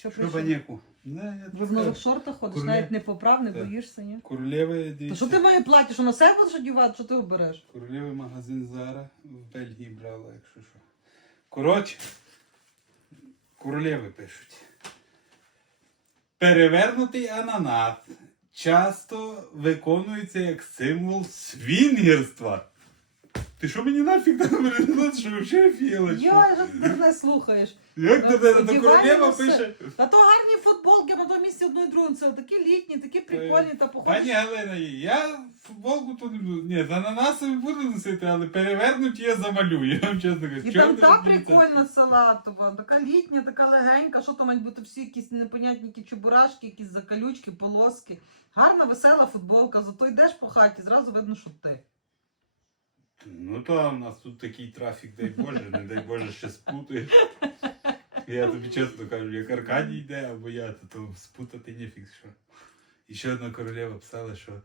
Що прийшов? я Ви в нових шортах ходиш, Курлє- навіть не поправ, не Так. боїшся, ні? Королеви, То що ти моє платиш? Що на себе будеш одягати? Що ти обереш? Королевий магазин Зара в Бельгії брала, якщо що. Коротше, королеви пишуть. Перевернутий ананас часто виконується як символ свінгерства. Ти що мені нафіг там що взагалі офігела? Я ж ти не слухаєш. Як до тебе та Одіваємо королева пише? Та то гарні футболки, на тому місці одної другої. Це такі літні, такі прикольні та Пані похожі. Галина, я футболку тут не буду. Ні, з ананасами буду носити, але перевернуті я замалюю. Я вам чесно кажу. І там ти та робите? прикольна салатова, така літня, така легенька. Що то мають бути всі якісь непонятні які чебурашки, якісь закалючки, полоски. Гарна, весела футболка, зато йдеш по хаті, зразу видно, що ти. Ну то у нас тут такий трафік, дай Боже, не дай Боже, ще спутаєш. Я тобі чесно кажу, як Аркадій йде, або я, то, то спутати ніфіг що. І ще одна королева писала, що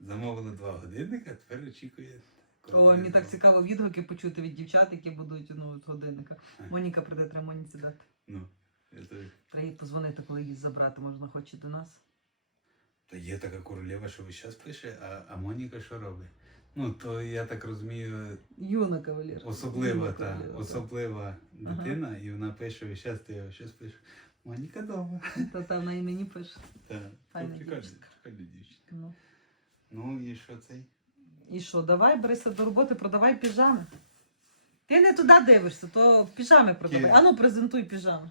замовила два годинника, а тепер очікує. О, мені так цікаво відгуки почути від дівчат, які будуть ну, от годинника. Моніка прийде, треба Моніці дати. Ну, я тобі. Треба їй позвонити, коли її забрати, можна хоче до нас. Та є така королева, що весь час пише, а, а Моніка що робить? Ну, то я так розумію, Юна кавалер. особлива Юна та кавалер, особлива дитина, і вона пише час, то я час пишу. Моніка дома. Та там на імені пише. Так, Файна прикольна, дівчинка. прикольна дівчинка. Ну. Ну і що цей? І що, давай берися до роботи, продавай піжами. Ти не туди дивишся, то піжами продавай. Ки- Ану, презентуй піжами.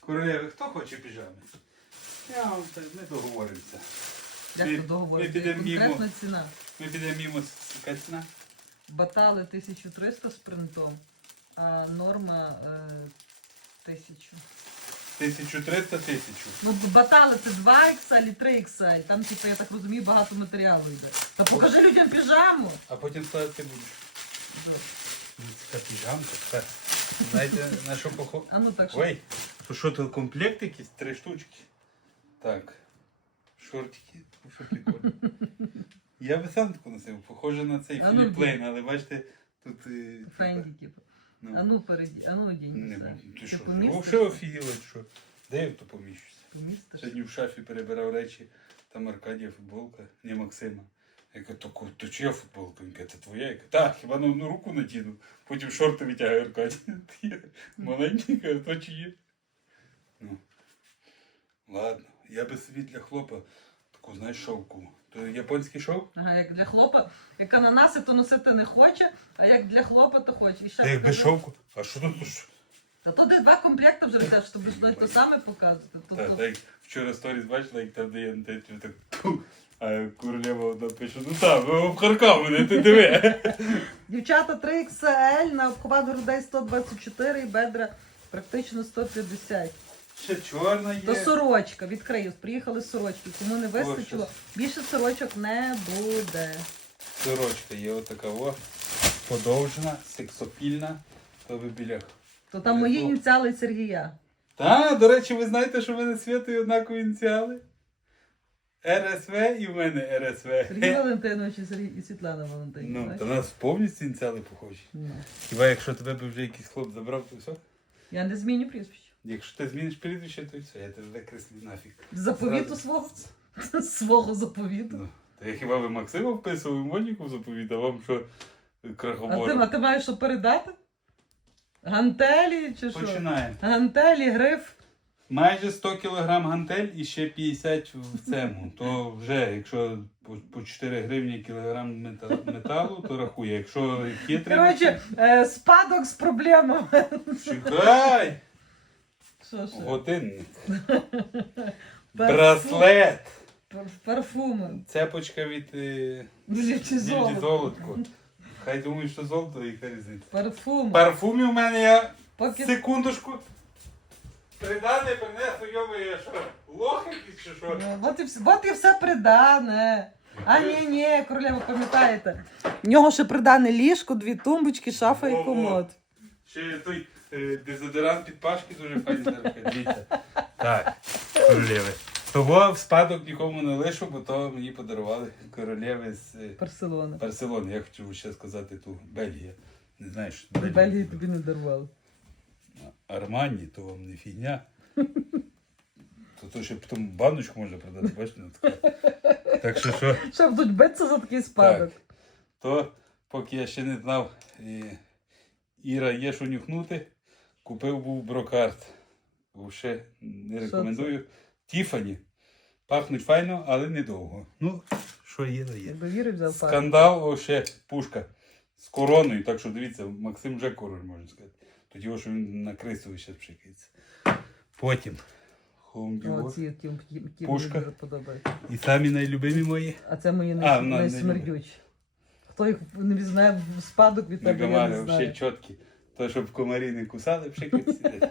Королеви, хто хоче піжами? Я вам так не договоримося. Ми- Як то договорити? ми підемо мимо. Конкретна ціна. Ми підемо мимо яка ціна? Батали 1300 з принтом, а норма е, 1000. 1300 тисячу. Ну, батали це 2 XL і 3 XL. Там, типу, я так розумію, багато матеріалу йде. Та покажи людям піжаму. А потім складати будеш. Така піжамка. Така. Знаєте, на що похоже? А ну так що. Ой, то що то комплект якийсь? Три штучки. Так. Шортики. Ну, Що прикольно. Я би сам таку носив, похоже на цей А ну, Філіп але бачите, тут. е, Френді, типу. ну, А ну перейди, а ну Не одінься. Ти що? Взагалі офігіла, що? Де я то поміщуся? Помістиш? Сьогодні в шафі перебирав речі, там Аркадія футболка, не Максима. Я кажу, то, то чия футболка? Він каже, це твоя? Я кажу, так, хіба на одну руку надіну. Потім шорти витягує Аркадій. Маленький, каже, то чиє? Ну. Ладно, я би собі для хлопа таку, знаєш, шовку. То японський шов? Ага, як для хлопа, як ананаси, то носити не хоче, а як для хлопа, то хоче. І ще Та як без покажи. шовку? А що тут? Та то де два комплекти вже взяв, щоб ж то саме показувати. То, Так, то... так, вчора сторіс бачила, як там де я на так. «Тьфу». А королева одна пише, ну так, ви обхаркав мене, ти диви. Дівчата 3XL на обхват грудей 124 і бедра практично 150. Ще чорна є. То сорочка, відкрию, приїхали сорочки, кому не вистачило, більше сорочок не буде. Сорочка є отака о, подовжена, сексопільна, то ви білях. То там мої ініціали Сергія. Та, до речі, ви знаєте, що в мене святою однакові ініціали? РСВ і в мене РСВ. Сергій Валентинович і, Сергій, і Світлана Валентинівна. Ну, то у нас повністю ініціали похожі. Ну. Хіба якщо тебе би вже якийсь хлоп забрав, то все? Я не зміню прізвище. Якщо ти зміниш прізвище, то все, я тебе викреслю нафіг. Заповіту Зразу. свого. Свого заповіту. Ну, та я хіба ви Максима вписував і Моніку в заповіт, а вам що А ти, а крахобор? ти маєш що передати? Гантелі чи що? Починаємо. Гантелі, гриф. Майже 100 кг гантель і ще 50 в цьому. То вже, якщо по, по 4 гривні кілограм мета- металу, то рахує. Якщо хитрий... Коротше, е, спадок з проблемами. Чекай! Що ще? Годинник. Браслет. Пар- Парфуми. Цепочка від е, Дівчі дільді золото. золотко. Хай думають, що золото, яка різниця. Парфуми. Парфумів у мене я Поки... Секундочку. Придане принесло, йомає, що? Лох якийсь чи що? Ну, От і, все, от і все придане. А ні, ні, королева, пам'ятаєте. В нього ще придане ліжко, дві тумбочки, шафа і комод. Ще той дезодорант під пашки дуже файний зараз, дивіться. Так, королеви. Того в спадок нікому не лишу, бо то мені подарували королеви з е, Барселона. Барселони. Я хочу ще сказати ту Бельгія. Не знаєш, В Бельгії тобі не дарували. Армані, то вам не фігня. то то ще потім баночку можна продати, бачите? таке. Так що що? Ще будуть битися за такий спадок. Так. То, поки я ще не знав, і Іра є що нюхнути, купив був брокарт. Ще не рекомендую. Тіфані. Пахнуть файно, але недовго. Ну, що є, то є. Взяв. Скандал, о, ще пушка. З короною, так що дивіться, Максим вже король, можна сказати. Тоді, що він на крису ще пшикається. Потім. Ті, ті, ті Пушка. мені дуже подобаються. І самі найлюбимі мої. А це мої А, вона не найсмердючі. Хто їх не візьме в спадок від тебе, я не знаю. чіткі. То, щоб комарі не кусали, пшикаються.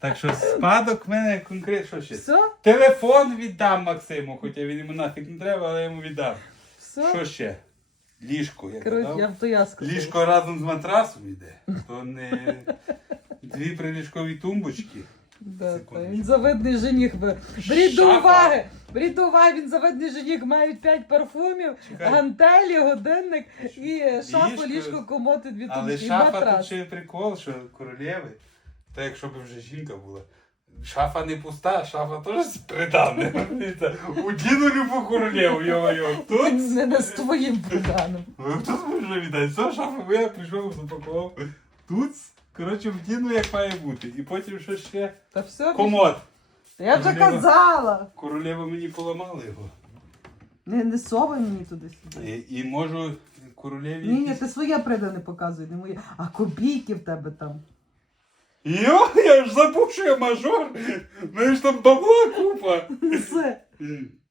Так що спадок в мене конкретно що ще. Все? Телефон віддам Максиму, хоча він йому нафіг не треба, але я йому віддам. Все? Що ще? Ліжко, я Коротше, казав. я то я сказала. Ліжко разом з матрасом йде. То не дві приліжкові тумбочки. Да, та, Секундочку. він завидний жених. би. Беріть до Шафа. уваги! Беріть він завидний жених, мають 5 парфумів, Чекай. гантелі, годинник і шафу, Ліжко. ліжко, комод і дві Але тумбочки, і шафа тут матрас. ще прикол, що королеви, та якщо б вже жінка була. Шафа не пуста, шафа теж з приданим. У діду любу королеву, йо-йо. Тут Не, не з твоїм приданим. Ви Тут можна віддати. Все, шафа моя прийшов, запакував. Тут, коротше, вдіну як має бути. І потім що ще? Та все, Комод. Я вже Королева. казала. Королева мені поламала його. Не, не совай мені туди сюди. І, і можу королеві. Ні, ні, ти своє придане показуй, не моє. А копійки в тебе там. Йо, я ж забув, що я мажор. Ну ж там бабла купа. Все.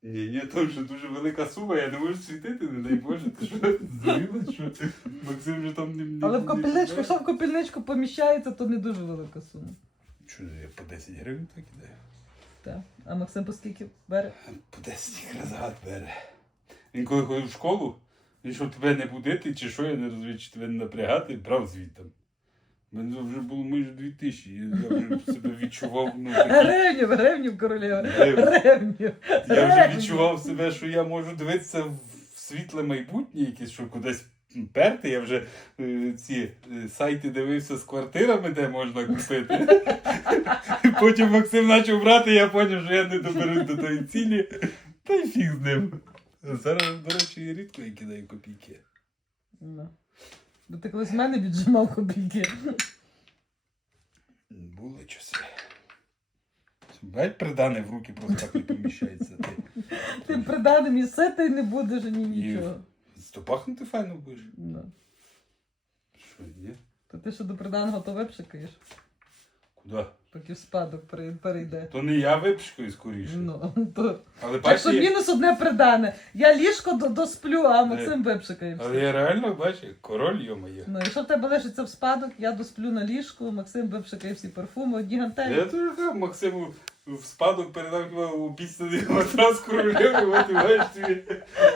Ні, ні, там вже дуже велика сума, я не можу світити, не дай Боже, ти що здуріла, що Максим вже там не. не Але в не копільничку, якщо в копільничку поміщається, то не дуже велика сума. Що я по 10 гривень так ідею? Так. А Максим по скільки бере? По 10 разат бере. Він коли ходив в школу, він щоб тебе не будити, чи що, я не розумію, чи тебе не напрягати, брав звідти. У мене вже було майже 2000, і я вже себе відчував, ну, Гривнів, гривнів королева. Гривнів. Я вже відчував себе, що я можу дивитися в світле майбутнє, якесь, що кудись перти. Я вже е, ці е, сайти дивився з квартирами, де можна купити. Потім Максим почав брати, я зрозумів, що я не доберусь до тої цілі. Та й фіг з ним. Зараз, до речі, рідко я кидаю копійки. Ну. Бо ти колись в мене віджимав копійки. Були часи. Бать придане в руки просто так не поміщається. Ти. Ти приданим і ситий не будеш ні нічого. То пахнути файно будеш. Ну. Що, ні? То ти що до приданого то випшикаєш, Куди? поки в спадок пере- перейде. То не я випшкою скоріше. Ну, то... Але Так що бачиш, мінус одне придане. Я ліжко до- досплю, а Максим випшикає. але я реально бачу, король йомає. Ну, якщо в тебе лишиться в спадок, я досплю на ліжку, Максим випшикає всі парфуми, одні гантелі. Я теж кажу, Максиму в спадок передав хіба обіцяний матрас королеви, от і маєш свій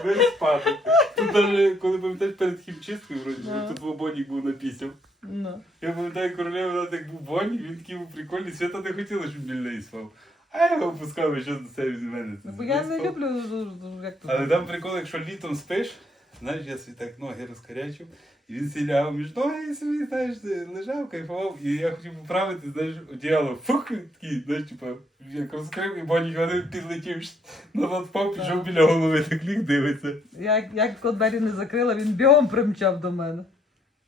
весь спадок. Тут навіть, коли пам'ятаєш перед хімчисткою, вроді, Ага. тут бобонік був напісяв. Ну. Я пам'ятаю, королева, вона так був бонік, він такий був прикольний, свята не хотіла, щоб біля неї спав. А я його опускав, і що до себе від мене. Ну, Бо я не спав. люблю, як то. Але там прикол, якщо літом спиш, знаєш, я собі так ноги розкарячив, і він сі лягав між ноги і собі, знаєш, лежав, кайфував, і я хотів поправити, знаєш, одіяло, фух, такий, знаєш, типу, як розкрив, і бонік вони підлетів, назад впав, пішов біля голови, так ліг дивиться. Я, як коли двері не закрила, він бігом примчав до мене.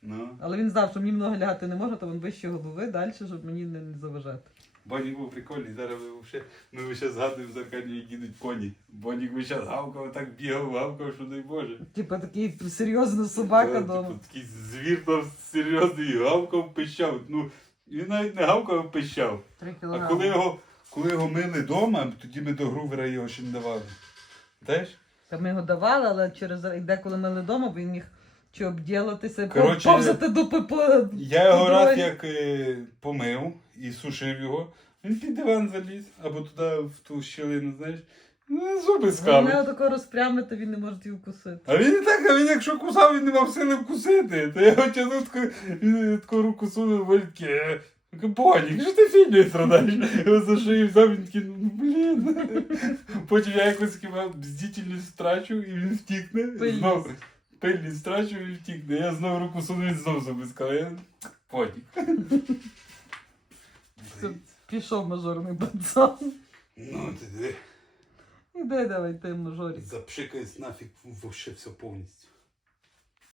Ну, Але він знав, що мені много лягати не можна, то він вище голови далі, щоб мені не, не заважати. Бонік був прикольний, зараз ми ще, ми ще згадуємо з Аркадією, як їдуть коні. Бонік ми зараз гавкав, так бігав, гавкав, що дай Боже. Типа такий серйозна собака дома. типу, Такий звір там серйозний, гавкав, пищав. Ну, він навіть не гавкав, а пищав. Три А кілограми. коли його, коли його мили вдома, тоді ми до грувера його ще не давали. Знаєш? Та ми його давали, але через деколи мили вдома, бо він міг чи обділитися, Коротше, повзати до по Я його по раз як е, помив і сушив його, він під диван заліз, або туди в ту щілину, знаєш, ну, зуби скали. отако розпрямити, він не може її вкусити. А він і так, а він якщо кусав, він не мав сили вкусити. То я його тягнув таку, він таку руку сунув, вольки. Бонік, що ти фігнею страдаєш? Його за шию взяв, він такий, ну блін. Потім я якось хіба бздительність страчу, і він втікне. Пильність. Пильність страчу, і втікне. Я знову руку суну, він знов забискав. Я потік. Пішов мажорний пацан. Ну, ти диви. Іди давай ти, мажорі. Запшикаюсь нафіг вообще все повністю.